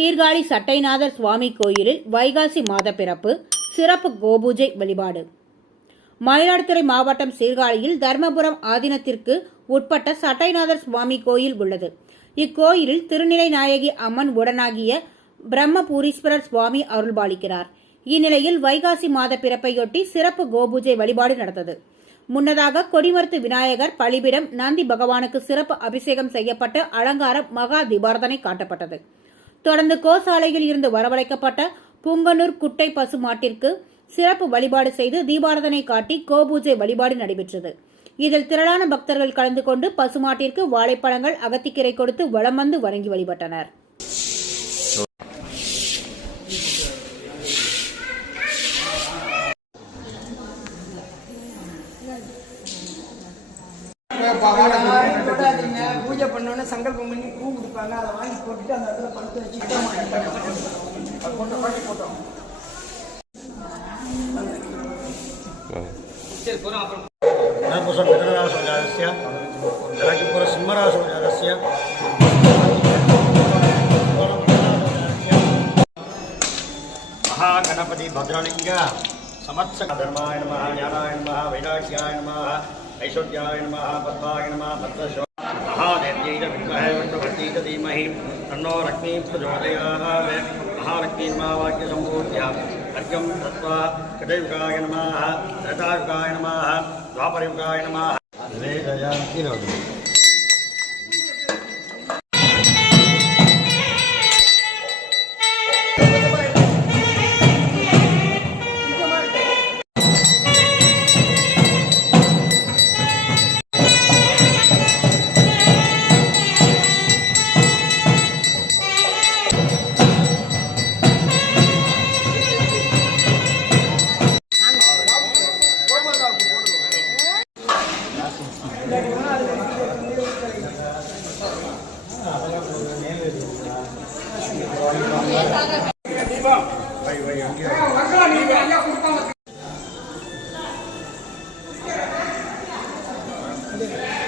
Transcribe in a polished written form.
சீர்காழி சட்டைநாதர் சுவாமி கோயிலில் வைகாசி மாத பிறப்பு சிறப்பு கோபூஜை வழிபாடு. மயிலாடுதுறை மாவட்டம் சீர்காழியில் தர்மபுரம் ஆதீனத்திற்கு உட்பட்ட சட்டைநாதர் சுவாமி கோயில் உள்ளது. இக்கோயிலில் திருநிலை நாயகி அம்மன் உடனாகிய பிரம்மபூரீஸ்வரர் சுவாமி அருள்பாலிக்கிறார். இந்நிலையில் வைகாசி மாத பிறப்பையொட்டி சிறப்பு கோபூஜை வழிபாடு நடந்தது. முன்னதாக கொடிமரத்து விநாயகர் பலிபிடம் நந்தி பகவானுக்கு சிறப்பு அபிஷேகம் செய்யப்பட்டு அலங்கார மகா தீபாரதனை காட்டப்பட்டது. தொடர்ந்து கோசாலையில் இருந்து வரவழைக்கப்பட்ட புங்கனூர் குட்டை பசு மாட்டிற்கு சிறப்பு வழிபாடு செய்து தீபாரதனை காட்டி கோபூஜை வழிபாடு நடைபெற்றது. இதில் திரளான பக்தர்கள் கலந்து கொண்டு பசுமாட்டிற்கு வாழைப்பழங்கள் அகத்திக்கீரை கொடுத்து வலம் வந்து வணங்கி வழிபட்டனர். பூஜை பண்ணோன்னு சங்கல்பம் பண்ணி பூ கொடுப்பாங்க. அதை வாங்கி போட்டுட்டு அந்த இடத்துல பழுத்து வச்சு போட்டோம். महागणपति भद्रलिंग समत्सक धर्माय नमः ज्ञानाय नमः वैराग्याय नमः ऐश्वर्याय नमः पद्माय नमः भद्रशो महादेव्यै विद्महे विष्णुपत्नीच धीमहि तन्नो लक्ष्मीं प्रचोदयात् महालक्ष्मीर्मावाक्यसम्पूर्त्या अर्घ्यं दत्त्वा कृतयुगाय नमः त्रेतायुगाय नमः द्वापरयुगाय नमः वेदयान्ति रोधि Thank you.